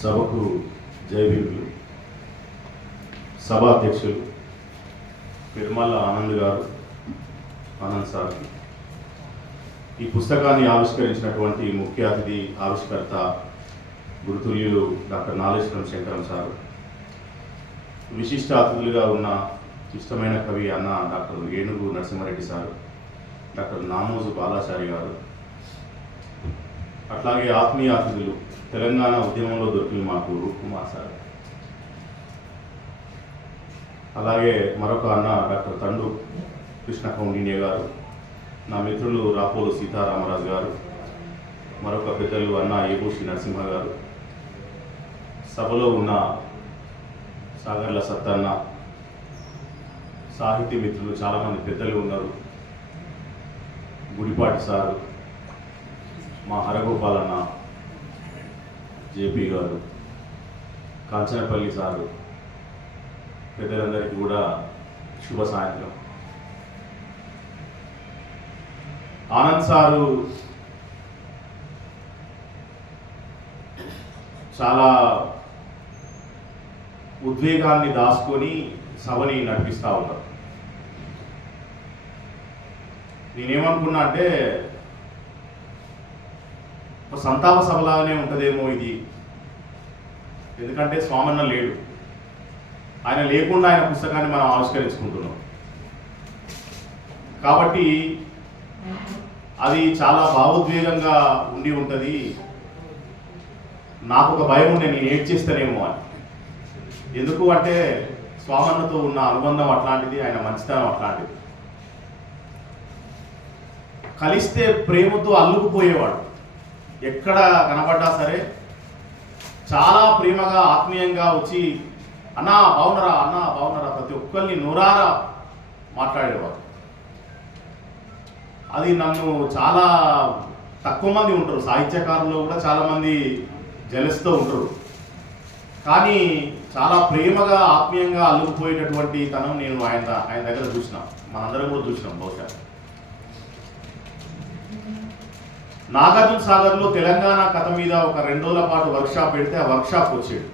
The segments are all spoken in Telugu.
సభకు జైవీరులు, సభాధ్యక్షులు పెరుమల్ల ఆనంద్ గారు, ఆనంద్ సార్, ఈ పుస్తకాన్ని ఆవిష్కరించినటువంటి ముఖ్య అతిథి ఆవిష్కర్త గురుతుల్యులు డాక్టర్ నాలేశ్వరం శంకరం సారు, విశిష్ట అతిథులుగా ఉన్న ఇష్టమైన కవి అన్న డాక్టర్ ఏనుగు నరసింహారెడ్డి సారు, డాక్టర్ నామోజు బాలాచారి గారు, అట్లాగే ఆత్మీయ అతిథులు తెలంగాణ ఉద్యమంలో దొరికిన మాకు రూప్ కుమార్ సార్, అలాగే మరొక అన్న డాక్టర్ తండు కృష్ణ కౌండిన్య గారు, నా మిత్రులు రాపోలు సీతారామరాజు గారు, మరొక పెద్దలు అన్న ఏబూషి నరసింహ గారు, సభలో ఉన్న సాగర్ల సత్తన్న, సాహితీ మిత్రులు చాలామంది పెద్దలు ఉన్నారు, గుడిపాటి సారు, మా హరగోపాలన్న, జేపీ గారు, కాంచనపల్లి సారు, పెద్దలందరికీ కూడా శుభ సాయంత్రం. ఆనంద్ సారు చాలా ఉద్వేగాన్ని దాచుకొని సభని నడిపిస్తూ ఉన్నారు. నేనేమనుకున్నా అంటే ఒక సంతాప సభలాగానే ఉంటుందేమో ఇది, ఎందుకంటే స్వామన్న లేడు, ఆయన లేకుండా ఆయన పుస్తకాన్ని మనం ఆవిష్కరించుకుంటున్నాం కాబట్టి అది చాలా భావోద్వేగంగా ఉండి ఉంటుంది. నాకు ఒక భయం ఉండే, నేను ఏడ్చేస్తానేమో అని. ఎందుకు అంటే స్వామన్నతో ఉన్న అనుబంధం అట్లాంటిది, ఆయన మంచితనం అట్లాంటిది. కలిస్తే ప్రేమతో అల్లుకుపోయేవాడు, ఎక్కడ కనబడ్డా సరే చాలా ప్రేమగా ఆత్మీయంగా వచ్చి అన్నా బాగున్నారా, అన్నా బాగున్నారా, ప్రతి ఒక్కరిని నోరారా మాట్లాడేవాడు. అది నన్ను చాలా తక్కువ మంది ఉంటారు, సాహిత్యకారుల్లో కూడా చాలామంది జలిస్తూ ఉంటారు, కానీ చాలా ప్రేమగా ఆత్మీయంగా అల్లుకుపోయేటటువంటి తనం నేను ఆయన దగ్గర చూసినా, మనందరం కూడా చూసినాం. బహుశా నాగార్జున సాగర్లో తెలంగాణ కథ మీద ఒక 2 రోజుల పాటు వర్క్షాప్ పెడితే ఆ వర్క్షాప్ వచ్చాడు,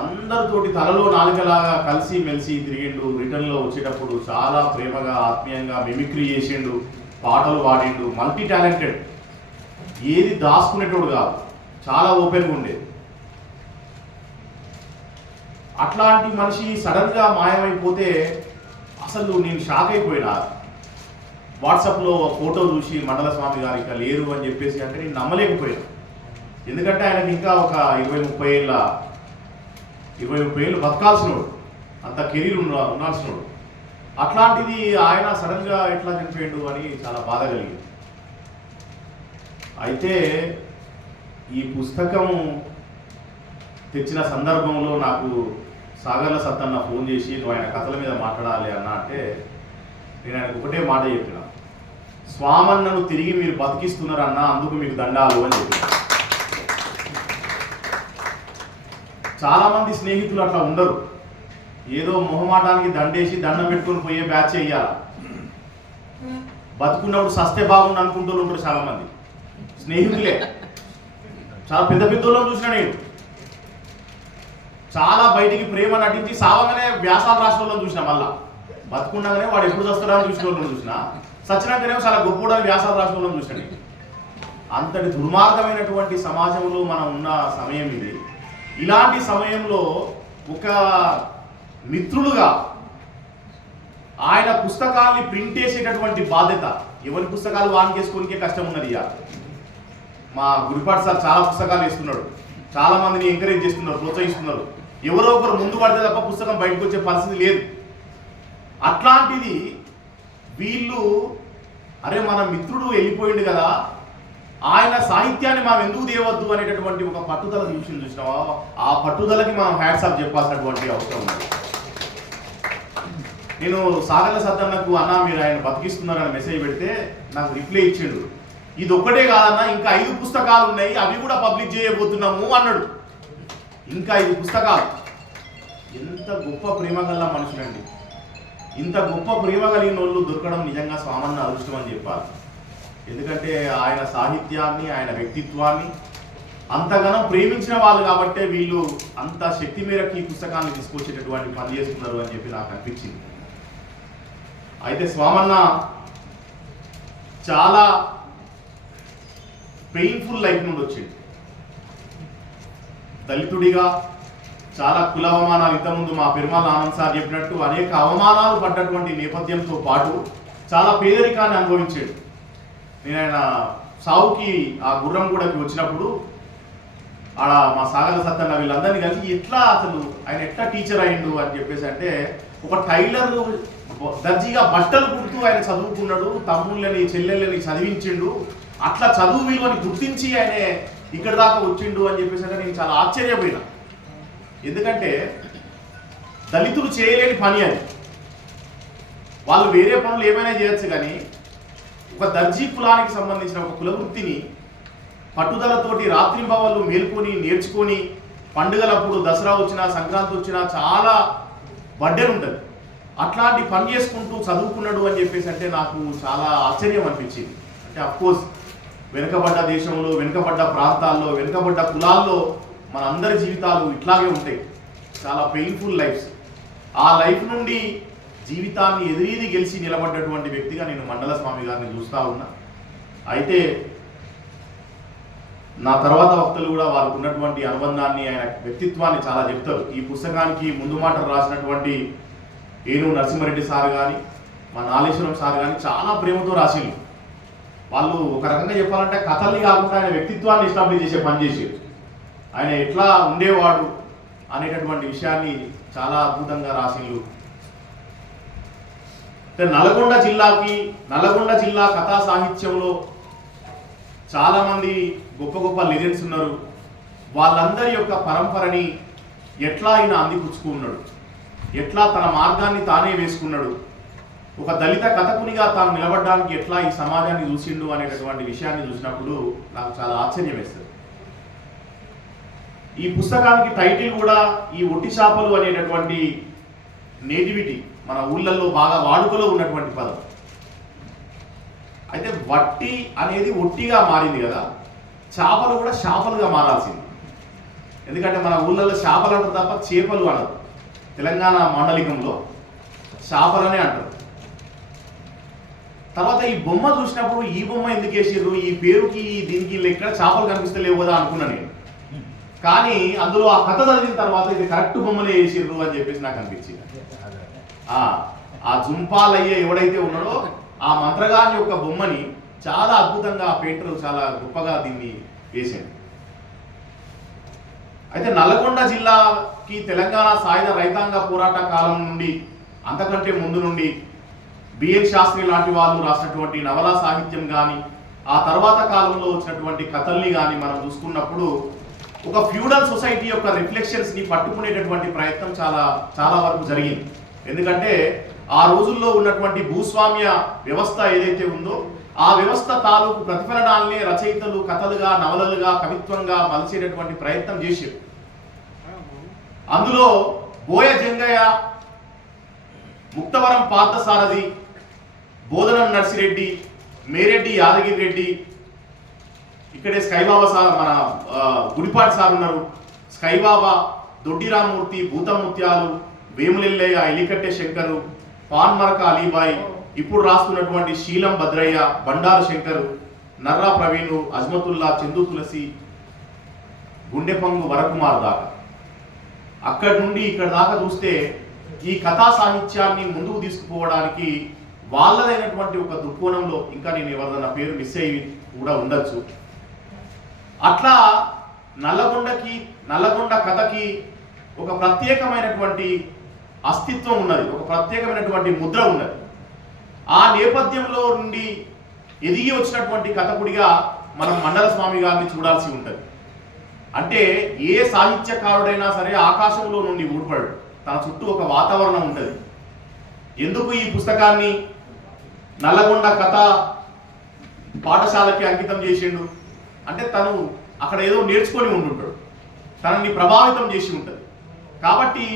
అందరితోటి తలలో నాలుగలాగా కలిసి మెలిసి తిరిగిండు. రిటర్న్లో వచ్చేటప్పుడు చాలా ప్రేమగా ఆత్మీయంగా మిమిక్రీ చేసిండు, పాటలు పాడిండు, మల్టీ టాలెంటెడ్, ఏది దాచుకునేటోడు కాదు, చాలా ఓపెన్గా ఉండేది. అట్లాంటి మనిషి సడన్గా మాయమైపోతే అసలు నేను షాక్ అయిపోయినా. వాట్సాప్లో ఫోటో చూసి మండల స్వామి గారు ఇంకా లేరు అని చెప్పేసి అంటే నేను నమ్మలేకపోయాను. ఎందుకంటే ఆయనకి ఇంకా ఒక 20-30 ఏళ్ళు బతకాల్సినోడు, అంత కెరీర్ ఉండాల్సినోడు. అట్లాంటిది ఆయన సడన్గా ఎట్లా చనిపోయాడు అని చాలా బాధ కలిగింది. అయితే ఈ పుస్తకం తెచ్చిన సందర్భంలో నాకు సాగర్ల సత్తన్న ఫోన్ చేసి నువ్వు ఆయన కథల మీద మాట్లాడాలి అన్న అంటే నేను ఆయనకు ఒకటే మాట చెప్పిన, స్వామన్నను తిరిగి మీరు బతికిస్తున్నారన్న, అందుకు మీకు దండాలు అని చెప్పిన. చాలామంది స్నేహితులు అట్లా ఉండరు, ఏదో మొహమాటానికి దండేసి దండం పెట్టుకొని పోయే బ్యాచ్ చెయ్యాలి, బతుకున్నప్పుడు సస్తే బాగుండు అనుకుంటూ ఉంటారు చాలామంది స్నేహితులే. చాలా పెద్ద పెద్దోళ్ళని చూసిన నేను, చాలా బయటికి ప్రేమ నటించి సావంగానే వ్యాసాలు రాసిన వాళ్ళని చూసిన, మళ్ళా బతుకున్నాగానే వాడు ఎప్పుడు వస్తాడని చూసిన వాళ్ళని చూసిన, సచ్చినాకనే చాలా గొప్పడని వ్యాసాలు రాసిన వాళ్ళని చూసిన. అంతటి దుర్మార్గమైనటువంటి సమాజంలో మనం ఉన్న సమయం ఇది. ఇలాంటి సమయంలో ఒక మిత్రులుగా ఆయన పుస్తకాల్ని ప్రింట్ చేసేటటువంటి బాధ్యత, ఎవరి పుస్తకాలు వానికేసుకోనికే కష్టం ఉన్నది. మా గురిపాటి సార్ చాలా పుస్తకాలు వేస్తున్నాడు, చాలా మందిని ఎంకరేజ్ చేస్తున్నారు, ప్రోత్సహిస్తున్నారు. ఎవరో ఒకరు ముందు పడితే తప్ప పుస్తకం బయటకు వచ్చే పరిస్థితి లేదు. అట్లాంటిది వీళ్ళు అరే మన మిత్రుడు వెళ్ళిపోయింది కదా, ఆయన సాహిత్యాన్ని మనం ఎందుకు తేవద్దు అనేటటువంటి ఒక పట్టుదల చూసినావా, ఆ పట్టుదలకి మనం హ్యాట్స్ ఆఫ్ చెప్పాల్సినటువంటి అవసరం ఉంది. నేను సాగర్ల సత్తన్నకు అన్న మీరు ఆయన బతికిస్తున్నారని మెసేజ్ పెడితే నాకు రిప్లై ఇచ్చాడు, ఇది ఒక్కటే కాదన్నా ఇంకా 5 పుస్తకాలు ఉన్నాయి, అవి కూడా పబ్లిష్ చేయబోతున్నాము అన్నాడు. ఇంకా 5 పుస్తకాలు. ఎంత గొప్ప ప్రేమ గల మనుషులండి, ఇంత గొప్ప ప్రేమ కలిగిన వాళ్ళు దొరకడం నిజంగా స్వామన్న అదృష్టం అని చెప్పాలి. ఎందుకంటే ఆయన సాహిత్యాన్ని, ఆయన వ్యక్తిత్వాన్ని అంతగానో ప్రేమించిన వాళ్ళు కాబట్టే వీళ్ళు అంత శక్తి మేరకు ఈ పుస్తకాన్ని తీసుకొచ్చేటటువంటి పని చేస్తున్నారు అని చెప్పి నాకు అనిపించింది. అయితే స్వామన్న చాలా పెయిన్ఫుల్ లైఫ్ నుండి వచ్చింది. దళితుడిగా చాలా కుల అవమానాలు, ఇంతకుముందు మా పెరుమాళ ఆనంద్ సార్ చెప్పినట్టు అనేక అవమానాలు పడ్డటువంటి నేపథ్యంతో పాటు చాలా పేదరికాన్ని అనుభవించాడు. నేను ఆయన సావుకి ఆ గుర్రంగూడకి వచ్చినప్పుడు ఆడ మా సాగర సత్తన్న వీళ్ళందరినీ కలిసి ఎట్లా అసలు ఆయన ఎట్లా టీచర్ అయిండు అని చెప్పేసి అంటే, ఒక టైలర్ దర్జీగా బట్టలు కుడుతూ ఆయన చదువుకున్నాడు, తమ్ముళ్ళని చెల్లెళ్ళని చదివించిండు, అట్లా చదువు విలువని గుర్తించి ఆయన ఇక్కడ దాకా వచ్చిండు అని చెప్పేసి అంటే నేను చాలా ఆశ్చర్యపోయినా. ఎందుకంటే దళితులు చేయలేని పని అది. వాళ్ళు వేరే పనులు ఏమైనా చేయొచ్చు, కానీ ఒక దర్జీ కులానికి సంబంధించిన ఒక కులవృత్తిని పట్టుదలతోటి రాత్రింబవళ్ళు మేల్కొని నేర్చుకొని పండుగలప్పుడు దసరా వచ్చినా సంక్రాంతి వచ్చినా చాలా బర్డెన్ ఉంటుంది. అట్లాంటి పని చేసుకుంటూ చదువుకున్నాడు అని చెప్పేసి అంటే నాకు చాలా ఆశ్చర్యం అనిపించింది. అంటే అఫ్కోర్స్ వెనుకబడ్డ దేశంలో, వెనుకబడ్డ ప్రాంతాల్లో, వెనుకబడ్డ కులాల్లో మనందరి జీవితాలు ఇట్లాగే ఉంటాయి, చాలా పెయిన్ఫుల్ లైఫ్స్. ఆ లైఫ్ నుండి జీవితాన్ని ఎదిరీది గెలిచి నిలబడ్డటువంటి వ్యక్తిగా నేను మండల స్వామి గారిని చూస్తూ ఉన్నా. అయితే నా తర్వాత వక్తలు కూడా వారికి ఉన్నటువంటి అనుబంధాన్ని, ఆయన వ్యక్తిత్వాన్ని చాలా చెప్తారు. ఈ పుస్తకానికి ముందు మాటలు రాసినటువంటి ఏను నరసింహారెడ్డి సార్ కానీ, మా నాగేశ్వరం సార్ కానీ చాలా ప్రేమతో రాసిండ్రు. వాళ్ళు ఒక రకంగా చెప్పాలంటే కథల్ని కాకుండా ఆయన వ్యక్తిత్వాన్ని ఎస్టాబ్లిష్ చేసే పని చేసారు. ఆయన ఎట్లా ఉండేవాడు అనేటటువంటి విషయాన్ని చాలా అద్భుతంగా రాసిండ్రు. నల్గొండ జిల్లా కథా సాహిత్యంలో చాలామంది గొప్ప గొప్ప లెజెండ్స్ ఉన్నారు. వాళ్ళందరి యొక్క పరంపరని ఎట్లా ఆయన అందిపుచ్చుకున్నాడు, ఎట్లా తన మార్గాన్ని తానే వేసుకున్నాడు, ఒక దళిత కథకునిగా తాను నిలబడడానికి ఎట్లా ఈ సమాజాన్ని చూసిండు అనేటటువంటి విషయాన్ని చూసినప్పుడు నాకు చాలా ఆశ్చర్యం వేస్తుంది. ఈ పుస్తకానికి టైటిల్ కూడా ఈ ఒట్టి చేపలు అనేటటువంటి నేటివిటీ మన ఊళ్ళల్లో బాగా వాడుకలో ఉన్నటువంటి పదం. అయితే వట్టి అనేది ఒట్టిగా మారింది కదా, చేపలు కూడా చేపలుగా మారాల్సింది. ఎందుకంటే మన ఊళ్ళల్లో చేపలు అంటారు తప్ప చేపలు అనరు. తెలంగాణ మాండలికంలో చేపలనే అంటారు. తర్వాత ఈ బొమ్మ చూసినప్పుడు ఈ బొమ్మ ఎందుకు వేసిర్రు, ఈ పేరుకి దీనికి ఎక్కడ చేపలు కనిపిస్తలేవు కదా అనుకున్నా నేను. కానీ అందులో ఆ కథ చదివిన తర్వాత ఇది కరెక్ట్ బొమ్మలే వేసిర్రు అని చెప్పేసి నాకు అనిపించింది. ఆ జుంపాలయ్యే ఎవడైతే ఉన్నాడో ఆ మంత్రగాని యొక్క బొమ్మని చాలా అద్భుతంగా ఆ పెయింటర్ చాలా గొప్పగా దీన్ని వేశాడు. అయితే నల్గొండ జిల్లాకి తెలంగాణ సాయుధ రైతాంగ పోరాట కాలం నుండి, అంతకంటే ముందు నుండి బిఎన్ శాస్త్రి లాంటి వాళ్ళు రాసినటువంటి నవలా సాహిత్యం కానీ, ఆ తర్వాత కాలంలో వచ్చినటువంటి కథల్ని కానీ మనం చూసుకున్నప్పుడు ఒక ఫ్యూడల్ సొసైటీ యొక్క రిఫ్లెక్షన్స్ని పట్టుకునేటటువంటి ప్రయత్నం చాలా వరకు జరిగింది. ఎందుకంటే ఆ రోజుల్లో ఉన్నటువంటి భూస్వామ్య వ్యవస్థ ఏదైతే ఉందో ఆ వ్యవస్థ తాలూకు ప్రతిఫలనాల్ని రచయితలు కథలుగా, నవలలుగా, కవిత్వంగా మలిచేటటువంటి ప్రయత్నం చేశారు. అందులో బోయ జంగయ్య, ముక్తవరం పార్థసారథి, బోధనం నర్సిరెడ్డి, మేరెడ్డి యాదగిరి రెడ్డి, ఇక్కడే స్కైబాబా సార్, మన గుడిపాటి సార్ ఉన్నారు, స్కైబాబా, దొడ్డి రామ్మూర్తి, భూతముత్యాలు, వేములెల్లయ్య, ఎలికట్టె శంకరు, పాన్మరక అలీబాయ్, ఇప్పుడు రాస్తున్నటువంటి శీలం భద్రయ్య, బండారు శంకరు, నర్రా ప్రవీణు, అజ్మతుల్లా, చందు తులసి, గుండెపంగు వరకుమార్ దాకా. అక్కడి నుండి ఇక్కడ దాకా చూస్తే ఈ కథా సాహిత్యాన్ని ముందుకు తీసుకుపోవడానికి వాళ్ళదైనటువంటి ఒక దృక్కోణంలో, ఇంకా నేను ఎవరిదన్నా పేరు మిస్ అయ్యి కూడా ఉండొచ్చు, అట్లా నల్లగొండ కథకి ఒక ప్రత్యేకమైనటువంటి అస్తిత్వం ఉన్నది, ఒక ప్రత్యేకమైనటువంటి ముద్ర ఉన్నది. ఆ నేపథ్యంలో నుండి ఎదిగి వచ్చినటువంటి కథకుడిగా మనం మండల స్వామి గారిని చూడాల్సి ఉంటుంది. అంటే ఏ సాహిత్యకారుడైనా సరే ఆకాశంలో నుండి ఊడిపడు, తన చుట్టూ ఒక వాతావరణం ఉంటుంది. ఎందుకు ఈ పుస్తకాన్ని నల్లగొండ కథ పాఠశాలకి అంకితం చేసిండు అంటే తను అక్కడ ఏదో నేర్చుకొని ఉండుంటాడు, తనని ప్రభావితం చేసి ఉంటుంది. కాబట్టి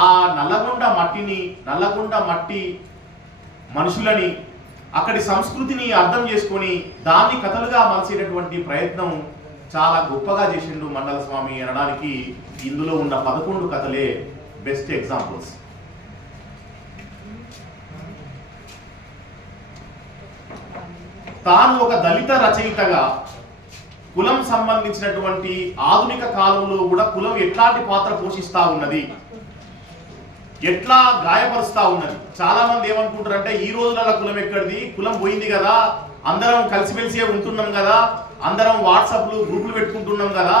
ఆ నల్లగొండ మట్టి మనుషులని, అక్కడి సంస్కృతిని అర్థం చేసుకొని దాన్ని కథలుగా మలిచేటటువంటి ప్రయత్నం చాలా గొప్పగా చేసిండు మండల స్వామి అనడానికి ఇందులో ఉన్న 11 కథలే బెస్ట్ ఎగ్జాంపుల్స్. తాను ఒక దళిత రచయితగా కులం సంబంధించినటువంటి ఆధునిక కాలంలో కూడా కులం ఎట్లాంటి పాత్ర పోషిస్తా ఉన్నది, ఎట్లా గాయపరుస్తా ఉన్నది. చాలా మంది ఏమనుకుంటారంటే ఈ రోజులలో కులం ఎక్కడిది, కులం పోయింది కదా, అందరం కలిసిమెలిసే ఉంటున్నాం కదా, అందరం వాట్సాప్లు గ్రూపులు పెట్టుకుంటున్నాం కదా,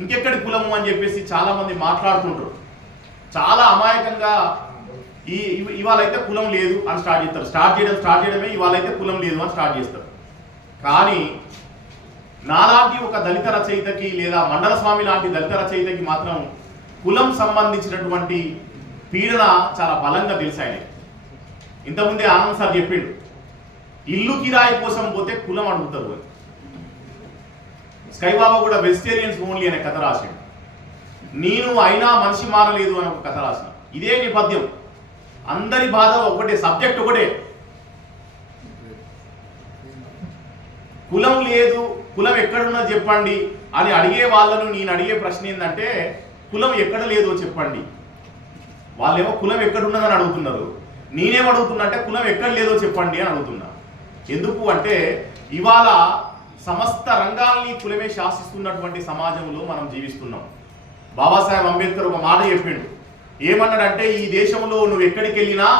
ఇంకెక్కడి కులము అని చెప్పేసి చాలా మంది మాట్లాడుతుంటారు. చాలా అమాయకంగా ఇవాళైతే కులం లేదు అని స్టార్ట్ చేస్తారు. స్టార్ట్ చేయడమే ఇవాళైతే కులం లేదు అని స్టార్ట్ చేస్తారు. కానీ నాలాంటి ఒక దళిత రచయితకి లేదా మండల స్వామి లాంటి దళిత రచయితకి మాత్రం కులం సంబంధించినటువంటి పీడన చాలా బలంగా తెలిసాయి. ఇంతకుముందే ఆనంద్ సార్ చెప్పిండు, ఇల్లు కిరాయి కోసం పోతే కులం అడుగుతారు అని. స్కై బాబా కూడా వెజిటేరియన్స్ ఓన్లీ అనే కథ రాసిండు. నేను అయినా మనిషి మారలేదు అని ఒక కథ రాసిన. ఇదే నేపథ్యం, అందరి బాధ ఒకటే, సబ్జెక్ట్ ఒకటే. కులం లేదు, కులం ఎక్కడున్నది చెప్పండి అని అడిగే వాళ్ళను నేను అడిగే ప్రశ్న ఏంటంటే, కులం ఎక్కడ లేదో చెప్పండి. వాళ్ళేమో కులం ఎక్కడున్నదని అడుగుతున్నారు, నేనేం అడుగుతున్నా అంటే కులం ఎక్కడ లేదో చెప్పండి అని అడుగుతున్నా. ఎందుకు అంటే ఇవాళ సమస్త రంగాల్ని కులమే శాసిస్తున్నటువంటి సమాజంలో మనం జీవిస్తున్నాం. బాబాసాహెబ్ అంబేద్కర్ ఒక మాట చెప్పిండు. ఏమన్నాడంటే, ఈ దేశంలో నువ్వు ఎక్కడికి వెళ్ళినా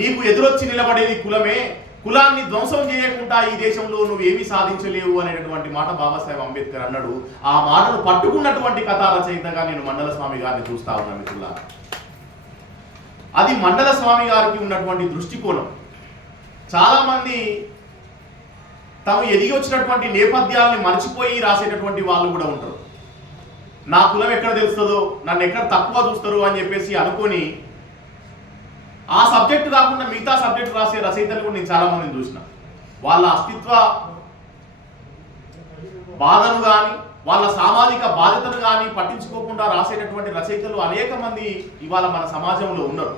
నీకు ఎదురొచ్చి నిలబడేది కులమే, కులాన్ని ధ్వంసం చేయకుండా ఈ దేశంలో నువ్వు ఏమీ సాధించలేవు అనేటటువంటి మాట బాబాసాహెబ్ అంబేద్కర్ అన్నాడు. ఆ మాటను పట్టుకున్నటువంటి కథా రచయితగా నేను మండల స్వామి గారిని చూస్తా ఉన్నా మిత్రులా. అది మండల స్వామి గారికి ఉన్నటువంటి దృష్టికోణం. చాలా మంది తాము ఎదిగి వచ్చినటువంటి నేపథ్యాలని మర్చిపోయి రాసేటటువంటి వాళ్ళు కూడా ఉంటారు. నా కులం ఎక్కడ తెలుస్తుందో, నన్ను ఎక్కడ తక్కువ చూస్తారు అని చెప్పేసి అనుకొని ఆ సబ్జెక్టు కాకుండా మిగతా సబ్జెక్టు రాసే రచయితలు కూడా నేను చాలా మందిని చూసిన. వాళ్ళ అస్తిత్వ బాధను కానీ వాళ్ళ సామాజిక బాధ్యతను కానీ పట్టించుకోకుండా రాసేటటువంటి రచయితలు అనేక మంది ఇవాళ మన సమాజంలో ఉన్నారు.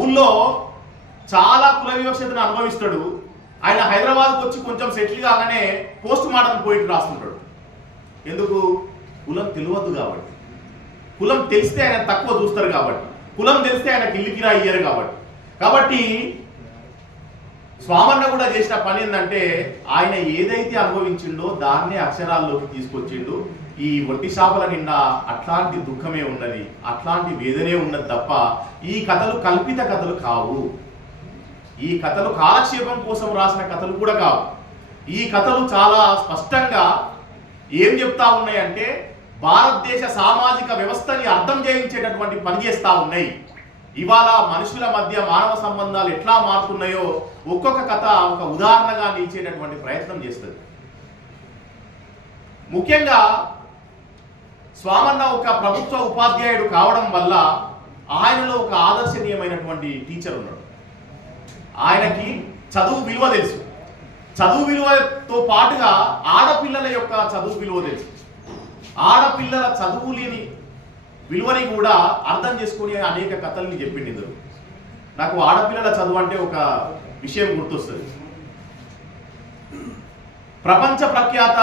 ఊళ్ళో చాలా కుల వివక్షతను అనుభవిస్తాడు. ఆయన హైదరాబాద్కి వచ్చి కొంచెం సెటిల్ కాగానే పోస్ట్ మార్టం పోయిట్ రాస్తుంటాడు. ఎందుకు? కులం తెలియదు కాబట్టి. కులం తెలిస్తే ఆయన తక్కువ చూస్తారు కాబట్టి, కులం తెలిస్తే ఆయనకి ఇల్లు కిరా ఇయ్యరు కాబట్టి స్వామన్న కూడా చేసిన పని ఏంటంటే, ఆయన ఏదైతే అనుభవించిండో దాన్నే అక్షరాల్లోకి తీసుకొచ్చిండు. ఈ వట్టి చేపల నిండా అట్లాంటి దుఃఖమే ఉన్నది, అట్లాంటి వేదనే ఉన్నది తప్ప ఈ కథలు కల్పిత కథలు కావు. ఈ కథలు కాలక్షేపం కోసం రాసిన కథలు కూడా కావు. ఈ కథలు చాలా స్పష్టంగా ఏం చెప్తా ఉన్నాయంటే, భారతదేశ సామాజిక వ్యవస్థని అర్థం చేయించేటటువంటి పని చేస్తూ ఉన్నాయి. ఇవాళ మనుషుల మధ్య మానవ సంబంధాలు ఎట్లా మారుతున్నాయో ఒక్కొక్క కథ ఒక ఉదాహరణగా నిలిచేటటువంటి ప్రయత్నం చేస్తుంది. ముఖ్యంగా స్వామన్న ఒక ప్రభుత్వ ఉపాధ్యాయుడు కావడం వల్ల ఆయనలో ఒక ఆదర్శనీయమైనటువంటి టీచర్ ఉన్నాడు. ఆయనకి చదువు విలువ తెలుసు. చదువు విలువతో పాటుగా ఆడపిల్లల యొక్క చదువు విలువ తెలుసు. ఆడపిల్లల చదువులేని విలువని కూడా అర్థం చేసుకుని అనేక కథల్ని చెప్పింది. ఇందులో నాకు ఆడపిల్లల చదువు అంటే ఒక విషయం గుర్తొస్తుంది. ప్రపంచ ప్రఖ్యాత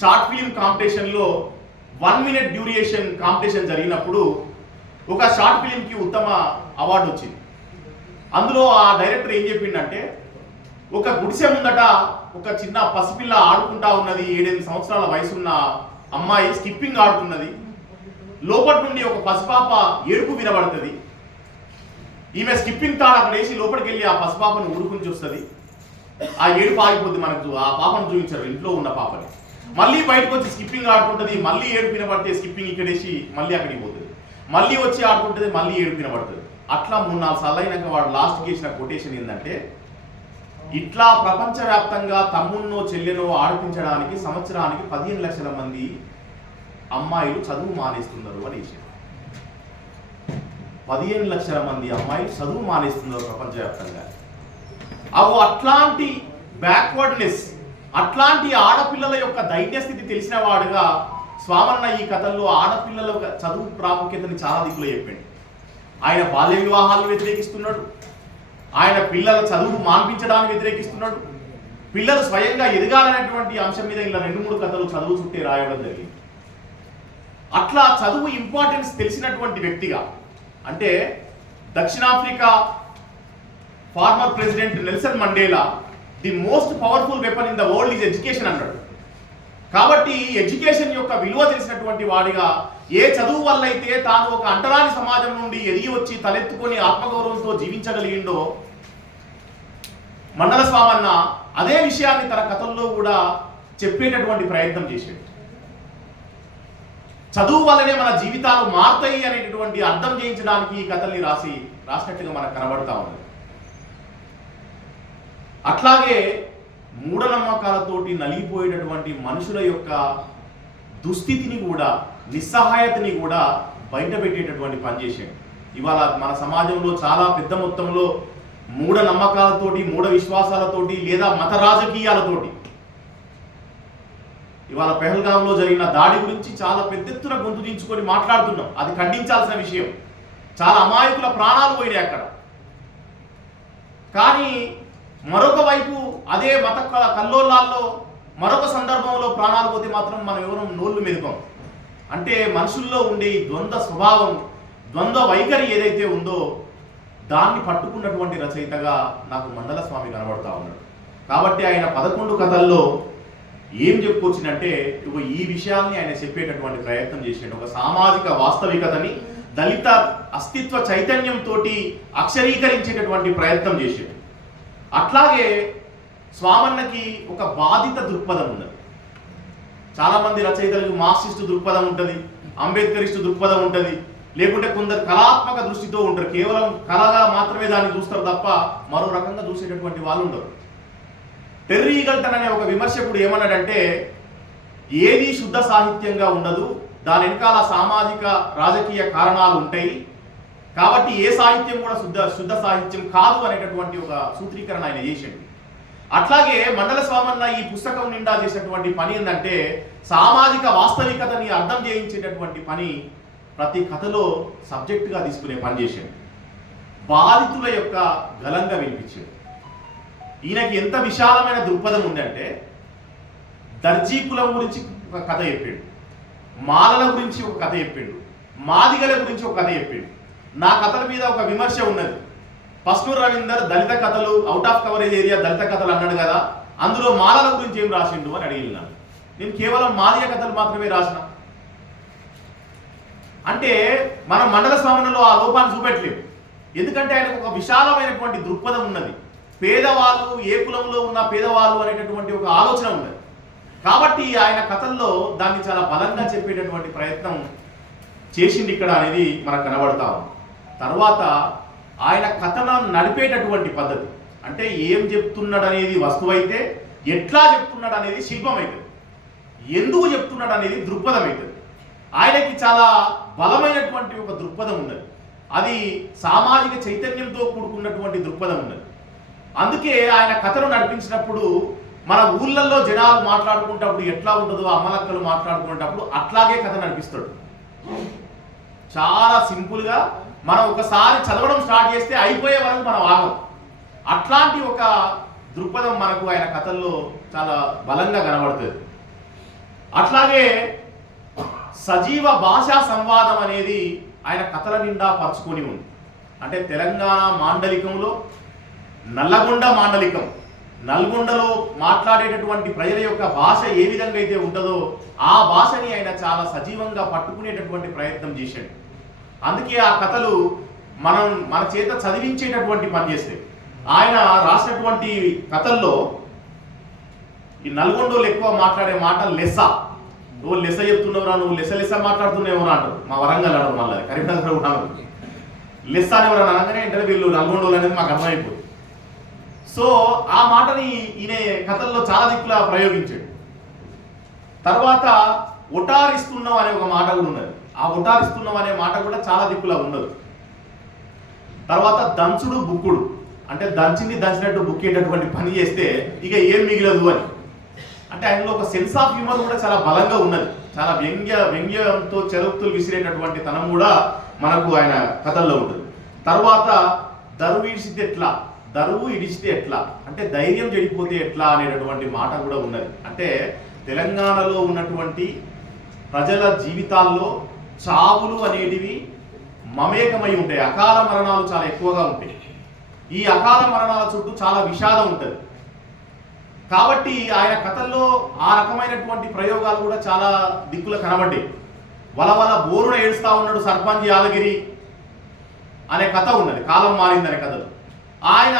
షార్ట్ ఫిల్మ్ కాంపిటీషన్లో 1 minute డ్యూరేషన్ కాంపిటీషన్ జరిగినప్పుడు ఒక షార్ట్ ఫిలింకి ఉత్తమ అవార్డు వచ్చింది. అందులో ఆ డైరెక్టర్ ఏం చెప్పిండంటే, ఒక గుడిసె ముందట ఒక చిన్న పసిపిల్ల ఆడుకుంటా ఉన్నది. 7-8 సంవత్సరాల వయసున్న అమ్మాయి స్కిప్పింగ్ ఆడుతున్నది. లోపటి నుండి ఒక పసిపాప ఏడుపు వినబడుతుంది. ఈమె స్కిప్పింగ్ తాడు అక్కడ వేసి లోపలికి వెళ్ళి ఆ పసిపాపను ఊరుకుని చూస్తుంది. ఆ ఏడుపు ఆగిపోద్ది. మనకు ఆ పాపను చూపించారు, ఇంట్లో ఉన్న పాపని. మళ్ళీ బయటకు వచ్చి స్కిప్పింగ్ ఆడుతుంటుంది. మళ్ళీ ఏడుపు వినబడితే స్కిప్పింగ్ ఇక్కడేసి మళ్ళీ అక్కడికి పోతుంది. మళ్ళీ వచ్చి ఆడుకుంటుంది, మళ్ళీ ఏడుపు వినబడుతుంది. అట్లా 3-4 సార్లు అయినాక వాడు లాస్ట్కి వేసిన కొటేషన్ ఏంటంటే, ఇట్లా ప్రపంచవ్యాప్తంగా తమ్మున్నో చెల్లెనో ఆడిపించడానికి సంవత్సరానికి 15 లక్షల మంది అమ్మాయిలు చదువు మానేస్తున్నారు అని విషయం. 15 లక్షల మంది అమ్మాయిలు చదువు మానేస్తున్నారు ప్రపంచవ్యాప్తంగా. అట్లాంటి బ్యాక్వర్డ్నెస్, అట్లాంటి ఆడపిల్లల యొక్క దైన్యస్థితి తెలిసిన వాడుగా స్వామన్న ఈ కథల్లో ఆడపిల్లల చదువు ప్రాముఖ్యతని చాలా దిక్కులో చెప్పాడు. ఆయన బాల్య వివాహాలను వ్యతిరేకిస్తున్నాడు, ఆయన పిల్లల చదువు మాన్పించడానికి వ్యతిరేకిస్తున్నాడు, పిల్లలు స్వయంగా ఎదగాలనేటువంటి అంశం మీద ఇలా 2-3 కథలు చదువు చుట్టే రాయడం జరిగింది. అట్లా చదువు ఇంపార్టెన్స్ తెలిసినటువంటి వ్యక్తిగా, అంటే దక్షిణాఫ్రికా former president Nelson Mandela the most powerful weapon in the world is education అన్నాడు. కాబట్టి ఎడ్యుకేషన్ యొక్క విలువ తెలిసినటువంటి వాడిగా ఏ చదువు వల్ల అయితే తాను ఒక అంటరాని సమాజం నుండి ఎదిగి వచ్చి తలెత్తుకొని ఆత్మగౌరవంతో జీవించగలిగిండో మండల స్వామన్న అదే విషయాన్ని తన కథల్లో కూడా చెప్పేటటువంటి ప్రయత్నం చేశాడు. చదువు వల్లనే మన జీవితాలు మారుతాయి అనేటటువంటి అర్థం చేయించడానికి ఈ కథల్ని రాసినట్టుగా మనకు కనబడతా ఉంది. అట్లాగే మూఢనమ్మకాలతోటి నలిగిపోయేటటువంటి మనుషుల యొక్క దుస్థితిని కూడా, నిస్సహాయతని కూడా బయట పెట్టేటటువంటి పని చేశాడు. ఇవాళ మన సమాజంలో చాలా పెద్ద మొత్తంలో మూఢ నమ్మకాలతోటి, మూఢ విశ్వాసాలతోటి లేదా మత రాజకీయాలతోటి ఇవాళ పెహల్గాంలో జరిగిన దాడి గురించి చాలా పెద్ద ఎత్తున గొంతు దించుకొని మాట్లాడుతున్నాం. అది ఖండించాల్సిన విషయం. చాలా అమాయకుల ప్రాణాలు పోయినాయి అక్కడ. కానీ మరొక వైపు అదే మత కల్లోలాల్లో మరొక సందర్భంలో ప్రాణాలు పోతే మాత్రం మనం ఎవరూ నోళ్ళు మెదపం. అంటే మనుషుల్లో ఉండే ఈ ద్వంద్వ స్వభావం, ద్వంద్వ వైఖరి ఏదైతే ఉందో దాన్ని పట్టుకున్నటువంటి రచయితగా నాకు మండల స్వామి కనబడతా ఉన్నాడు. కాబట్టి ఆయన 11 కథల్లో ఏం చెప్పుకొచ్చినంటే ఈ విషయాల్ని ఆయన చెప్పేటటువంటి ప్రయత్నం చేసాడు. ఒక సామాజిక వాస్తవికతని దళిత అస్తిత్వ చైతన్యంతో అక్షరీకరించేటటువంటి ప్రయత్నం చేశాడు. అట్లాగే స్వామన్నకి ఒక బాధిత దృక్పథం ఉన్నది. చాలామంది రచయితలకు మార్క్సిస్టు దృక్పథం ఉంటుంది, అంబేద్కరిస్టు దృక్పథం ఉంటుంది, లేకుంటే కొందరు కళాత్మక దృష్టితో ఉంటారు. కేవలం కళగా మాత్రమే దాన్ని చూస్తారు తప్ప మరో రకంగా చూసేటటువంటి వాళ్ళు ఉండరు. టెర్రీ ఈగల్టన్ అనే ఒక విమర్శకుడు ఏమన్నాడంటే, ఏది శుద్ధ సాహిత్యంగా ఉండదు, దాని వెనకాల సామాజిక రాజకీయ కారణాలు ఉంటాయి, కాబట్టి ఏ సాహిత్యం కూడా శుద్ధ సాహిత్యం కాదు అనేటటువంటి ఒక సూత్రీకరణ ఆయన చేసిండు. అట్లాగే మండల స్వామన్న ఈ పుస్తకం నిండా చేసినటువంటి పని ఏంటంటే సామాజిక వాస్తవికతని అర్థం చేయించేటటువంటి పని ప్రతి కథలో సబ్జెక్టుగా తీసుకునే పని చేశాడు. బాధితుల యొక్క గలంగా వినిపించాడు. ఈయనకి ఎంత విశాలమైన దృక్పథం ఉందంటే దర్జీ కులం గురించి ఒక కథ చెప్పాడు, మాలల గురించి ఒక కథ చెప్పాడు, మాదిగల గురించి ఒక కథ చెప్పాడు. నా కథల మీద ఒక విమర్శ ఉన్నది. పస్నూర్ రవీందర్ దళిత కథలు, అవుట్ ఆఫ్ కవరేజ్ ఏరియా దళిత కథలు అన్నాడు కదా, అందులో మాలల గురించి ఏం రాసిండు అని అడిగినాను. నేను కేవలం మాదిగ కథలు మాత్రమే రాసిన. అంటే మనం మండల స్వామన్నలో ఆ లోపాన్ని చూపెట్టలేము. ఎందుకంటే ఆయనకు ఒక విశాలమైనటువంటి దృక్పథం ఉన్నది. పేదవాళ్ళు, ఏ కులంలో ఉన్న పేదవాళ్ళు అనేటటువంటి ఒక ఆలోచన ఉన్నది. కాబట్టి ఆయన కథల్లో దాన్ని చాలా బలంగా చెప్పేటటువంటి ప్రయత్నం చేసింది ఇక్కడ అనేది మనకు కనబడతాం. తర్వాత ఆయన కథను నడిపేటటువంటి పద్ధతి, అంటే ఏం చెప్తున్నాడు అనేది వస్తువు అయితే, ఎట్లా చెప్తున్నాడు అనేది శిల్పం అవుతుంది, ఎందుకు చెప్తున్నాడు అనేది దృక్పథం అవుతుంది. ఆయనకి చాలా బలమైనటువంటి ఒక దృక్పథం ఉన్నది. అది సామాజిక చైతన్యంతో కూడుకున్నటువంటి దృక్పథం ఉన్నది. అందుకే ఆయన కథను నడిపించినప్పుడు మన ఊళ్ళల్లో జనాలు మాట్లాడుకునేటప్పుడు ఎట్లా ఉంటుందో, అమ్మలక్కలు మాట్లాడుకునేటప్పుడు అట్లాగే కథ నడిపిస్తాడు. చాలా సింపుల్గా మనం ఒకసారి చదవడం స్టార్ట్ చేస్తే అయిపోయే వరకు మనం ఆగం. అట్లాంటి ఒక దృక్పథం మనకు ఆయన కథల్లో చాలా బలంగా కనబడుతుంది. అట్లాగే సజీవ భాషా సంవాదం అనేది ఆయన కథల నిండా పరుచుకొని ఉంది. అంటే తెలంగాణ మాండలికంలో నల్లగొండ మాండలికం, నల్గొండలో మాట్లాడేటటువంటి ప్రజల యొక్క భాష ఏ విధంగా అయితే ఉంటుందో ఆ భాషని ఆయన చాలా సజీవంగా పట్టుకునేటటువంటి ప్రయత్నం చేశాడు. అందుకే ఆ కథలు మన చేత చదివించేటటువంటి పని చేస్తాయి. ఆయన రాసినటువంటి కథల్లో ఈ నల్గొండలో ఎక్కువ మాట్లాడే మాట లెస్స. నువ్వు లెస్స చెప్తున్నావురా, నువ్వు లెస్స మాట్లాడుతున్నావురా అంటారు. మా వరంగల్ అడరు, మళ్ళీ కరీంనగర్ కూడా లెస్స అని ఎవరైనా అనగానే అంటే వీళ్ళు నల్గొండలు అనేది మాకు అర్థమైపోతుంది. సో ఆ మాటని ఈయన కథల్లో చాలా దిక్కులా ప్రయోగించాడు. తర్వాత ఒటారిస్తున్నాం అనే ఒక మాట కూడా ఉన్నది. ఆ ఒటారిస్తున్నాం అనే మాట కూడా చాలా దిక్కులా ఉండదు. తర్వాత దంచుడు బుక్కుడు, అంటే దంచింది దంచినట్టు బుక్కేటటువంటి పని చేస్తే ఇక ఏం మిగిలదు అని. అంటే ఆయనలో ఒక సెన్స్ ఆఫ్ హ్యూమర్ కూడా చాలా బలంగా ఉన్నది. చాలా వ్యంగ్యంతో చెరుకుతులు విసిరేటటువంటి తనం కూడా మనకు ఆయన కథల్లో ఉంటుంది. తర్వాత దరువీడ్చితెట్లా, దరువు ఇడిచితే ఎట్లా, అంటే ధైర్యం చెడిపోతే ఎట్లా అనేటటువంటి మాట కూడా ఉన్నది. అంటే తెలంగాణలో ఉన్నటువంటి ప్రజల జీవితాల్లో చావులు అనేటివి మమేకమై ఉంటాయి. అకాల మరణాలు చాలా ఎక్కువగా ఉంటాయి. ఈ అకాల మరణాల చుట్టూ చాలా విషాదం ఉంటుంది. కాబట్టి ఆయన కథల్లో ఆ రకమైనటువంటి ప్రయోగాలు కూడా చాలా దిక్కులు కనబడ్డాయి. వలవల బోరున ఏడుస్తా ఉన్నాడు సర్పంచ్ యాదగిరి అనే కథ ఉన్నది, కాలం మారిందనే కథలు. ఆయన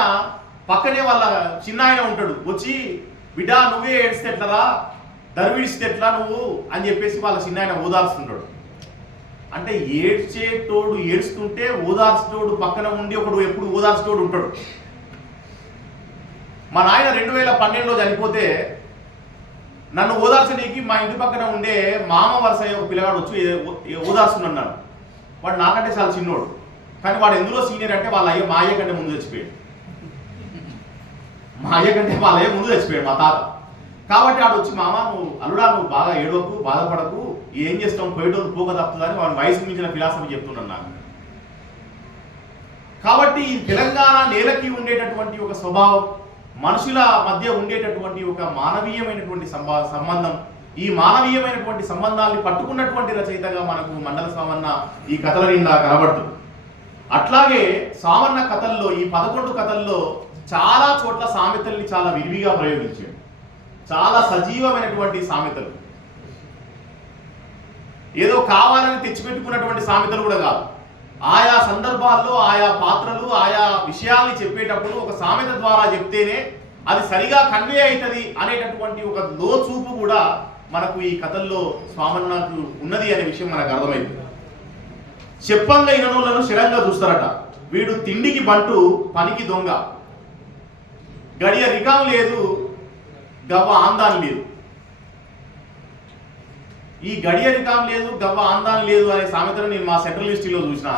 పక్కనే వాళ్ళ చిన్న ఆయన ఉంటాడు, వచ్చి బిడ్డ నువ్వే ఏడిస్తే ఎట్లరా, దర్విడిస్తే ఎట్లా నువ్వు అని చెప్పేసి వాళ్ళ చిన్న ఆయన ఓదార్స్తుంటాడు. అంటే ఏడ్చేటోడు ఏడుస్తుంటే ఓదార్చేటోడు పక్కన ఉండి ఒకడు ఎప్పుడు ఓదార్చేటోడు ఉంటాడు. మా నాయన 2012లో చనిపోతే నన్ను ఓదార్చడానికి మా ఇంటి పక్కన ఉండే మామ వరుస ఒక పిల్లగాడు వచ్చి ఓదార్చున్నాడు. వాడు నాకంటే చాలా చిన్నోడు, కానీ వాడు ఎందులో సీనియర్ అంటే వాళ్ళ అయ్య మా అయ్య కంటే ముందు చచ్చిపోయాడు. మా అయ్య కంటే వాళ్ళ అయ్య ముందు చచ్చిపోయాడు మా తాత. కాబట్టి ఆడు వచ్చి మామ నువ్వు అల్లుడా నువ్వు బాగా ఏడవకు, బాధపడకు, ఏం చేస్తాం పోయేటోళ్ళు పోక తప్పుతుందని వాడి వయసుకు మించిన ఫిలాసఫీ చెప్తున్నాను నాకు. కాబట్టి తెలంగాణ నేలకి ఉండేటటువంటి ఒక స్వభావం, మనుషుల మధ్య ఉండేటటువంటి ఒక మానవీయమైనటువంటి సంబంధం, ఈ మానవీయమైనటువంటి సంబంధాన్ని పట్టుకున్నటువంటి రచయితగా మనకు మండల సామన్న ఈ కథల నిండా కనబడుతుంది. అట్లాగే సామన్న కథల్లో ఈ 11 కథల్లో చాలా చోట్ల సామెతల్ని చాలా విరివిగా ప్రయోగించాడు. చాలా సజీవమైనటువంటి సామెతలు, ఏదో కావాలని తెచ్చిపెట్టుకున్నటువంటి సామెతలు కూడా కాదు. ఆయా సందర్భాల్లో ఆయా పాత్రలు ఆయా విషయాల్ని చెప్పేటప్పుడు ఒక సామెత ద్వారా చెప్తేనే అది సరిగా కన్వే అవుతుంది అనేటటువంటి ఒక లోచూపు కూడా మనకు ఈ కథల్లో స్వామన్నకు ఉన్నది అనే విషయం మనకు అర్థమైంది. చెప్పంగా ఇననులను శరంగా చూస్తారట. వీడు తిండికి బంటు పనికి దొంగ, గడియ రికాం లేదు గవ్వ ఆందాన్ లేదు. ఈ గడియ రికాం లేదు గవ్వ ఆందాన్ లేదు అనే సామెతను నేను మా సెంట్రల్ యూనివర్సిటీలో చూసిన.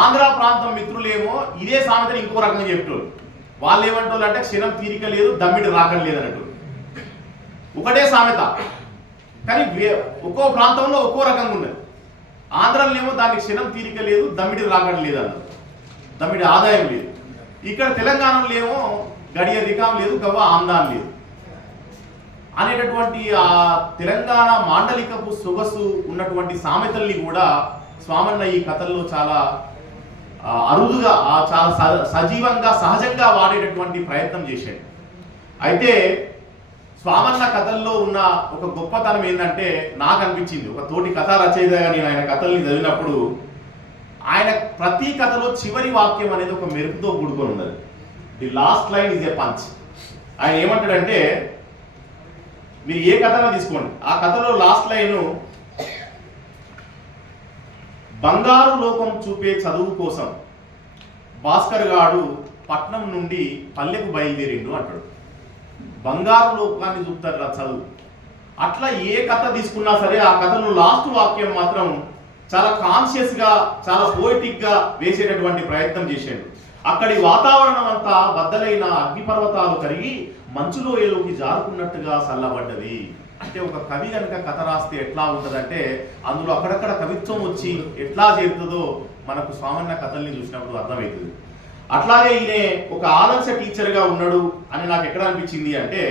ఆంధ్ర ప్రాంతం మిత్రులేమో ఇదే సామెతను ఇంకో రకంగా చెప్తారు. వాళ్ళు ఏమంటారు అంటే క్షణం తీరిక లేదు దమ్మిడి రాకం లేదు అన్నట్టు. ఒకటే సామెత కానీ ఒక్కో ప్రాంతంలో ఒక్కో రకంగా ఉన్నది. ఆంధ్రలో ఏమో దానికి క్షణం తీరిక లేదు దమ్మిడి రాకడం లేదు అన్నారు, దమ్మిడి ఆదాయం లేదు. ఇక్కడ తెలంగాణలో ఏమో గడియ రికాం లేదు గవ్వ ఆందాన్ లేదు అనేటటువంటి ఆ తెలంగాణ మాండలికపు సొగసు ఉన్నటువంటి సామెతల్ని కూడా స్వామన్న ఈ కథల్లో చాలా అరుదుగా చాలా సజీవంగా సహజంగా వాడేటటువంటి ప్రయత్నం చేశాడు. అయితే స్వామన్న కథల్లో ఉన్న ఒక గొప్పతనం ఏంటంటే నాకు అనిపించింది, ఒక తోటి కథా రచయితగా నేను ఆయన కథల్ని చదివినప్పుడు ఆయన ప్రతి కథలో చివరి వాక్యం అనేది ఒక మెరుపుతో కూడుకొని ఉన్నది. The last line is a punch. ఆయన ఏమంటాడంటే మీరు ఏ కథను తీసుకోండి, ఆ కథలో లాస్ట్ లైను బంగారు లోకం చూపే చదువు కోసం భాస్కర్ గాడు పట్నం నుండి పల్లెకు బయలుదేరిండు అంటాడు. బంగారు లోకాన్ని చూపుతారు ఆ చదువు. అట్లా ఏ కథ తీసుకున్నా సరే ఆ కథలో లాస్ట్ వాక్యం మాత్రం చాలా కాన్షియస్గా చాలా పోయిటిక్గా వేసేటటువంటి ప్రయత్నం చేశాడు. అక్కడి వాతావరణం అంతా బద్దలైన అగ్నిపర్వతాలు కరిగి మంచులోయలోకి జారుకున్నట్టుగా చల్లబడ్డది. అంటే ఒక కవి కనుక కథ రాస్తే ఎట్లా ఉంటుందంటే అందులో అక్కడక్కడ కవిత్వం వచ్చి ఎట్లా చేరుతుందో మనకు స్వామన్న కథల్ని చూసినప్పుడు అర్థమవుతుంది. అట్లాగే ఈయన ఒక ఆదర్శ టీచర్గా ఉన్నాడు అని నాకు ఎక్కడ అనిపించింది అంటే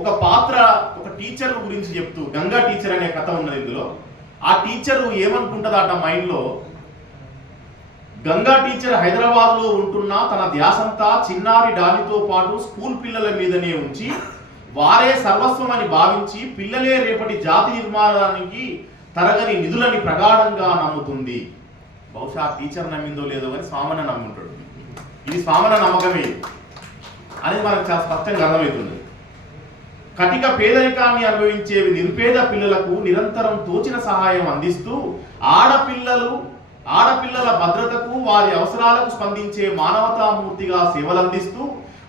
ఒక పాత్ర ఒక టీచర్ గురించి చెప్తూ గంగా టీచర్ అనే కథ ఉన్నది ఇందులో. ఆ టీచరు ఏమనుకుంటుందట మైండ్లో, గంగా టీచర్ హైదరాబాద్లో ఉంటున్నా తన ధ్యాసంతా చిన్నారి డాలితో పాటు స్కూల్ పిల్లల మీదనే ఉంచి వారే సర్వస్వం అని భావించి పిల్లలే రేపటి జాతి నిర్మాణానికి తరగని నిధులని ప్రగాఢంగా నమ్ముతుంది. బహుశా టీచర్ నమ్మిందో లేదో కానీ స్వామన్న నమ్ముంటాడు. ఇది స్వామన్న నమ్మకమే అనేది మనకు చాలా స్పష్టంగా అర్థమవుతుంది. కటిక పేదరికాన్ని అనుభవించేవి నిరుపేద పిల్లలకు నిరంతరం తోచిన సహాయం అందిస్తూ ఆడపిల్లల భద్రతకు వారి అవసరాలకు స్పందించే మానవతామూర్తిగా సేవలందిస్తూ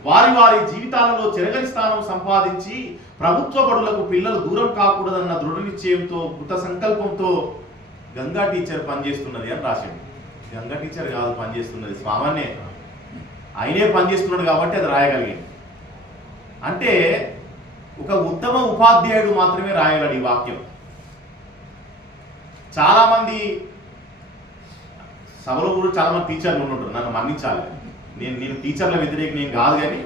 వారి వారి జీవితాలలో చెరగని స్థానం సంపాదించి ప్రభుత్వ బడులకు పిల్లలు దూరం కాకూడదన్న దృఢ నిశ్చయంతో కృత సంకల్పంతో గంగా టీచర్ పనిచేస్తున్నది అని రాశాడు. గంగా టీచర్ కాదు పనిచేస్తున్నది, స్వామన్నే ఆయనే పనిచేస్తున్నాడు కాబట్టి అది రాయగలిగింది. అంటే ఒక ఉత్తమ ఉపాధ్యాయుడు మాత్రమే రాయగలడు ఈ వాక్యం. చాలామంది సభలో కూడా చాలామంది టీచర్లు ఉంటుంటారు, నన్ను మన్నించాలి. నేను టీచర్ల వ్యతిరేకం ఏం కాదు, కానీ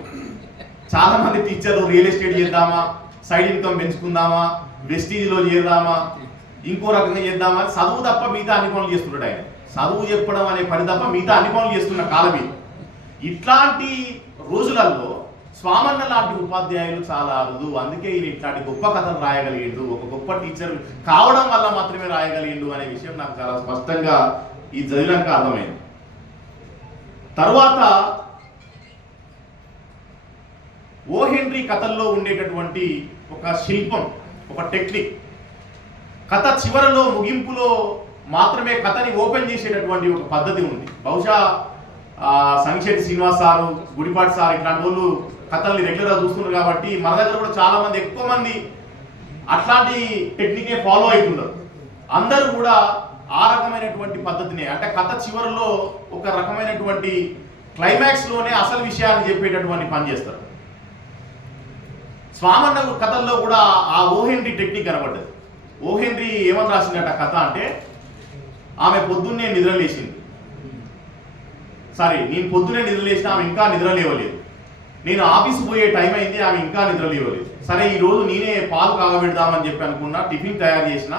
చాలా మంది టీచర్లు రియల్ ఎస్టేట్ చేద్దామా, సైడ్ ఇన్కమ్ పెంచుకుందామా, వెస్టీజ్లో చేద్దామా, ఇంకో రకంగా చేద్దామా, చదువు తప్ప మిగతా అన్ని పనులు చేస్తున్నాడు ఆయన. చదువు చెప్పడం అనే పని తప్ప మిగతా అన్ని పనులు చేస్తున్న కాలమే. ఇట్లాంటి రోజులలో స్వామన్న లాంటి ఉపాధ్యాయులు చాలా అరుదు. అందుకే ఈయన ఇట్లాంటి గొప్ప కథలు రాయగలిగిండు, ఒక గొప్ప టీచర్ కావడం వల్ల మాత్రమే రాయగలిగిండు అనే విషయం నాకు చాలా స్పష్టంగా ఈ చదివినాక అర్థమైంది. తర్వాత ఓ హెన్రీ కథల్లో ఉండేటటువంటి ఒక శిల్పం, ఒక టెక్నిక్, కథ చివరలో ముగింపులో మాత్రమే కథని ఓపెన్ చేసేటటువంటి ఒక పద్ధతి ఉంది. బహుశా సంక్షేటి శ్రీనివాస్ సారు, గుడిపాటి సార్ ఇట్లాంటి వాళ్ళు కథల్ని రెగ్యులర్గా చూస్తున్నారు కాబట్టి మన దగ్గర కూడా చాలా మంది, ఎక్కువ మంది అట్లాంటి టెక్నిక్నే ఫాలో అవుతున్నారు. అందరూ కూడా ఆ రకమైనటువంటి పద్ధతినే, అంటే కథ చివరిలో ఒక రకమైనటువంటి క్లైమాక్స్లోనే అసలు విషయాన్ని చెప్పేటటువంటి పని చేస్తారు. స్వామన్న కథల్లో కూడా ఆ ఓ హెన్రీ టెక్నిక్ కనబడ్డది. ఓ హెన్రీ ఏమని రాసిందట కథ అంటే, ఆమె పొద్దున్నే నిద్రలేసింది, నేను పొద్దున్నే నిద్రలేసిన, ఆమె ఇంకా నిద్రలేవలేదు. నేను ఆఫీస్ పోయే టైం అయింది, ఆమె ఇంకా నిద్రలేవలేదు. సరే ఈరోజు నేనే పాలు కాగబెడదామని చెప్పి అనుకున్నా, టిఫిన్ తయారు చేసిన.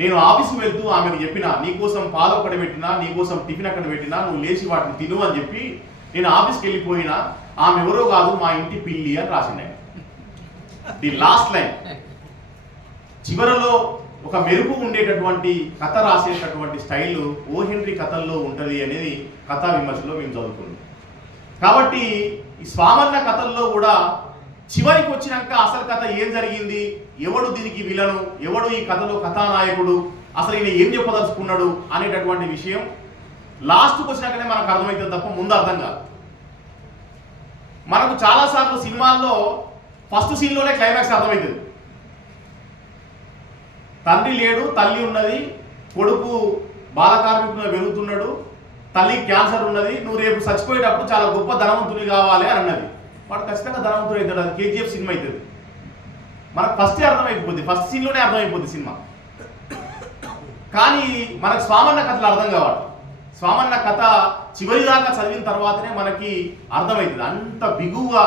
నేను ఆఫీస్కి వెళ్తూ ఆమెకు చెప్పిన, నీకోసం పాలు అక్కడ పెట్టినా, నీకోసం టిఫిన్ అక్కడ పెట్టినా, నువ్వు లేచి వాటిని తిను అని చెప్పి నేను ఆఫీస్కి వెళ్ళిపోయినా, ఆమె ఎవరో కాదు మా ఇంటి పిల్లి అని రాసింది. ది లాస్ట్ లైన్ చివరలో ఒక మెరుపు ఉండేటటువంటి కథ రాసేటటువంటి స్టైల్ ఓ హెన్రీ కథల్లో ఉంటుంది అనేది కథా విమర్శలో మేము చదువుకున్నాం. కాబట్టి ఈ స్వామన్న కథల్లో కూడా చివరికి వచ్చినాక అసలు కథ ఏం జరిగింది, ఎవడు దీనికి విలను, ఎవడు ఈ కథలో కథానాయకుడు, అసలు ఈయన ఏం చెప్పదలుచుకున్నాడు అనేటటువంటి విషయం లాస్ట్కి వచ్చినాకనే మనకు అర్థమవుతుంది తప్ప ముందు అర్థం కాదు. మనకు చాలాసార్లు సినిమాల్లో ఫస్ట్ సీన్లోనే క్లైమాక్స్ అర్థమవుతుంది. తండ్రి లేడు, తల్లి ఉన్నది, కొడుకు బాలకార్మికునిగా పెరుగుతున్నాడు, తల్లికి క్యాన్సర్ ఉన్నది, నువ్వు రేపు చచ్చిపోయేటప్పుడు చాలా గొప్ప ధనవంతుని కావాలి అని అన్నది. వాడు ఖచ్చితంగా ధనవంతుడు అవుతాడు. అది కేజీఎఫ్ సినిమా అవుతుంది. మనకు ఫస్టే అర్థమైపోద్ది, ఫస్ట్ సీన్లోనే అర్థమైపోద్ది సినిమా. కానీ మనకు స్వామన్న కథలు అర్థం కావాలి. స్వామన్న కథ చివరి దాకా చదివిన తర్వాతనే మనకి అర్థమవుతుంది. అంత బిగువుగా,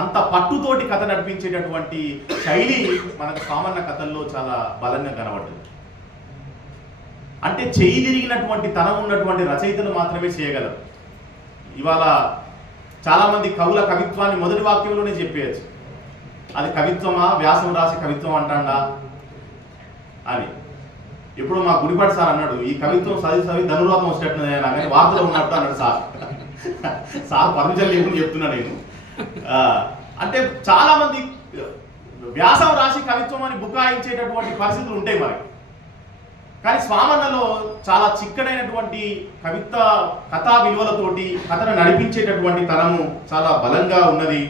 అంత పట్టుతోటి కథ నడిపించేటటువంటి శైలి మనకు స్వామన్న కథల్లో చాలా బలంగా కనబడుతుంది. అంటే చేయి తిరిగినటువంటి తనం ఉన్నటువంటి రచయితలు మాత్రమే చేయగలరు. ఇవాళ చాలామంది కవుల కవిత్వాన్ని మొదటి వాక్యంలోనే చెప్పేయచ్చు. అది కవిత్వమా, వ్యాసం రాసి కవిత్వం అంటాడా అని. ఎప్పుడు మా గుడిపాటి సార్ అన్నాడు, ఈ కవిత్వం చదివి ధనుర్వాతం వచ్చేటట్టున్నది కానీ వార్తలో ఉన్నట్టు అన్నాడు సార్ పర్మిషన్ లేకుండా చెప్తున్నా నేను. అంటే చాలా మంది వ్యాసం రాసి కవిత్వం అని బుకాయించేటటువంటి పరిస్థితులు ఉంటాయి మనకి. కానీ స్వామన్నలో చాలా చిక్కడైనటువంటి కథా విలువలతోటి కథను నడిపించేటటువంటి తనము చాలా బలంగా ఉన్నది.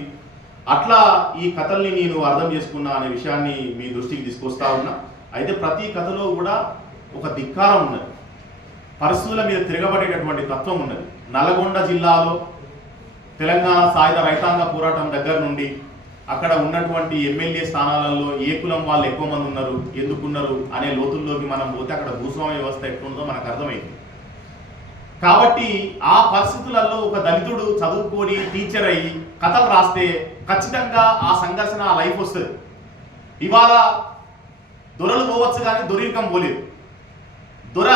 అట్లా ఈ కథల్ని నేను అర్థం చేసుకున్నా అనే విషయాన్ని మీ దృష్టికి తీసుకొస్తా ఉన్నా. అయితే ప్రతి కథలో కూడా ఒక ధిక్కారం ఉన్నది, పరిస్థితుల మీద తిరగబడేటటువంటి తత్వం ఉన్నది. నల్గొండ జిల్లాలో తెలంగాణ సాయుధ రైతాంగ పోరాటం దగ్గర నుండి అక్కడ ఉన్నటువంటి ఎమ్మెల్యే స్థానాలలో ఏ కులం వాళ్ళు ఎక్కువ మంది ఉన్నారు, ఎందుకున్నారు అనే లోతుల్లోకి మనం పోతే అక్కడ భూస్వామ్య వ్యవస్థ ఎట్లుందో మనకు అర్థమైంది. కాబట్టి ఆ పరిస్థితులలో ఒక దళితుడు చదువుకొని టీచర్ అయ్యి కథలు రాస్తే ఖచ్చితంగా ఆ సంఘర్షణ, ఆ లైఫ్ వస్తుంది. ఇవాళ దొరలు పోవచ్చు కానీ దొరికం పోలేదు. దొర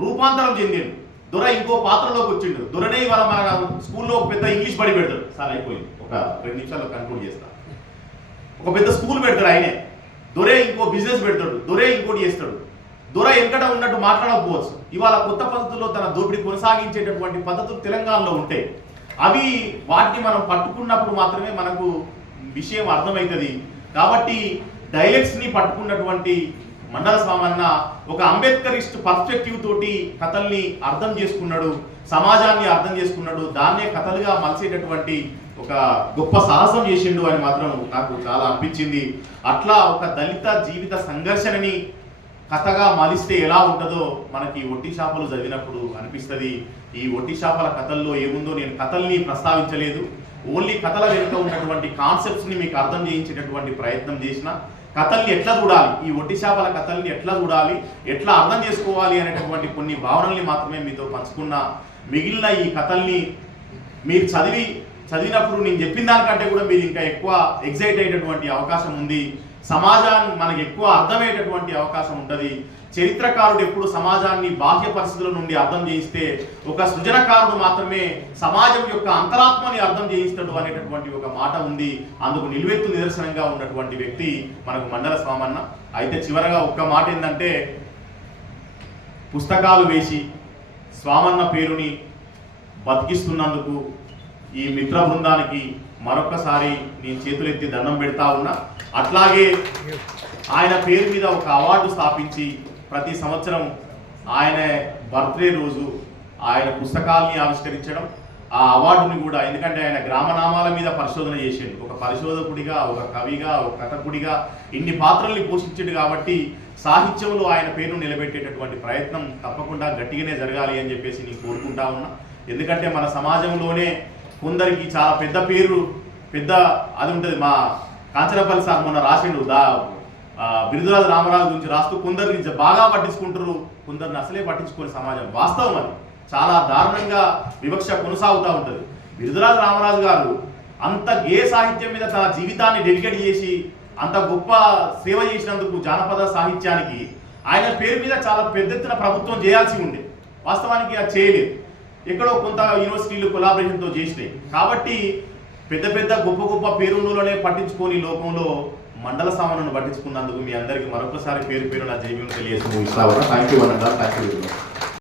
రూపాంతరం చెందిండు, దొర ఇంకో పాత్రలోకి వచ్చిండు. దొరనే ఇవాళ మన స్కూల్లో ఒక పెద్ద ఇంగ్లీష్ బడి పెడతాడు. సార్ అయిపోయింది, ఒక 2 నిమిషాల్లో కంక్లూడ్ చేస్తా. ఒక పెద్ద స్కూల్ పెడతాడు ఆయనే. దొరే ఇంకో బిజినెస్ పెడతాడు, దొరే ఇంకోటి చేస్తాడు. దొర ఎక్కడ ఉన్నట్టు మాట్లాడకపోవచ్చు. ఇవాళ కొత్త పద్ధతుల్లో తన దోపిడీ కొనసాగించేటటువంటి పద్ధతులు తెలంగాణలో ఉంటాయి. అవి వాటిని మనం పట్టుకున్నప్పుడు మాత్రమే మనకు విషయం అర్థమవుతుంది. కాబట్టి డైలెక్ట్స్ని పట్టుకున్నటువంటి మండల స్వామన్న ఒక అంబేద్కరిస్ట్ పర్స్పెక్టివ్ తోటి కథల్ని అర్థం చేసుకున్నాడు, సమాజాన్ని అర్థం చేసుకున్నాడు, దాన్నే కథలుగా మలిసేటటువంటి ఒక గొప్ప సాహసం చేసిండు అని మాత్రం నాకు చాలా అనిపించింది. అట్లా ఒక దళిత జీవిత సంఘర్షణని కథగా మలిస్తే ఎలా ఉంటుందో మనకి ఒట్టి చేపలు చదివినప్పుడు అనిపిస్తుంది. ఈ ఒట్టి చేపల కథల్లో ఏముందో నేను కథల్ని ప్రస్తావించలేదు, ఓన్లీ కథల వెనుక ఉన్నటువంటి కాన్సెప్ట్స్ని మీకు అర్థం చేయించేటటువంటి ప్రయత్నం చేసిన. కథల్ని ఎట్లా చూడాలి, ఈ ఒట్టి చేపల కథల్ని ఎట్లా చూడాలి, ఎట్లా అర్థం చేసుకోవాలి అనేటటువంటి కొన్ని భావనల్ని మాత్రమే మీతో పంచుకున్నా. మిగిలిన ఈ కథల్ని మీరు చదివినప్పుడు నేను చెప్పిన దానికంటే కూడా మీరు ఇంకా ఎక్కువ ఎగ్జైట్ అయ్యేటటువంటి అవకాశం ఉంది. సమాజాన్ని మనకు ఎక్కువ అర్థమయ్యేటటువంటి అవకాశం ఉంటుంది. చరిత్రకారుడు ఎప్పుడు సమాజాన్ని బాహ్య పరిస్థితుల నుండి అర్థం చేయిస్తే, ఒక సృజనకారుడు మాత్రమే సమాజం యొక్క అంతరాత్మని అర్థం చేయిస్తాడు అనేటటువంటి ఒక మాట ఉంది. అందుకు నిలువెత్తు నిదర్శనంగా ఉన్నటువంటి వ్యక్తి మనకు మండల స్వామన్న. అయితే చివరగా ఒక్క మాట ఏంటంటే, పుస్తకాలు వేసి స్వామన్న పేరుని బతికిస్తున్నందుకు ఈ మిత్ర బృందానికి మరొక్కసారి నేను చేతులెత్తి దండం పెడతా ఉన్నా. అట్లాగే ఆయన పేరు మీద ఒక అవార్డు స్థాపించి ప్రతి సంవత్సరం ఆయన బర్త్డే రోజు ఆయన పుస్తకాల్ని ఆవిష్కరించడం, ఆ అవార్డుని కూడా, ఎందుకంటే ఆయన గ్రామనామాల మీద పరిశోధన చేసాడు. ఒక పరిశోధకుడిగా, ఒక కవిగా, ఒక కథకుడిగా ఇన్ని పాత్రల్ని పోషించాడు. కాబట్టి సాహిత్యంలో ఆయన పేరును నిలబెట్టేటటువంటి ప్రయత్నం తప్పకుండా గట్టిగానే జరగాలి అని చెప్పేసి నేను కోరుకుంటా ఉన్నా. ఎందుకంటే మన సమాజంలోనే కొందరికి చాలా పెద్ద పేరు, పెద్ద అది ఉంటుంది. మా కాంచనపల్లి సార్ మొన్న రాసిండు బిరుదురాజు రామరాజు గురించి రాస్తూ, కొందరిని బాగా పట్టించుకుంటారు, కొందరిని అసలే పట్టించుకోని సమాజం. వాస్తవం అది. చాలా దారుణంగా వివక్ష కొనసాగుతూ ఉంటుంది. బిరుదురాజు రామరాజు గారు అంత గే సాహిత్యం మీద తన జీవితాన్ని డెడికేట్ చేసి అంత గొప్ప సేవ చేసినందుకు జానపద సాహిత్యానికి ఆయన పేరు మీద చాలా పెద్ద ఎత్తున ప్రభుత్వం చేయాల్సి ఉండే. వాస్తవానికి అది చేయలేదు. ఎక్కడో కొంత యూనివర్సిటీలు కొలాబరేషన్తో చేసినాయి. కాబట్టి పెద్ద పెద్ద గొప్ప గొప్ప పేరులోనే పట్టించుకొని లోకంలో మండల సామాన్లను పట్టించుకున్నందుకు మీ అందరికీ మరొకసారి పేరు పేరు నా జైవ్యం తెలియజేస్తూ ముగిస్తా ఉన్నా. థ్యాంక్ యూ అన్న. Thank you.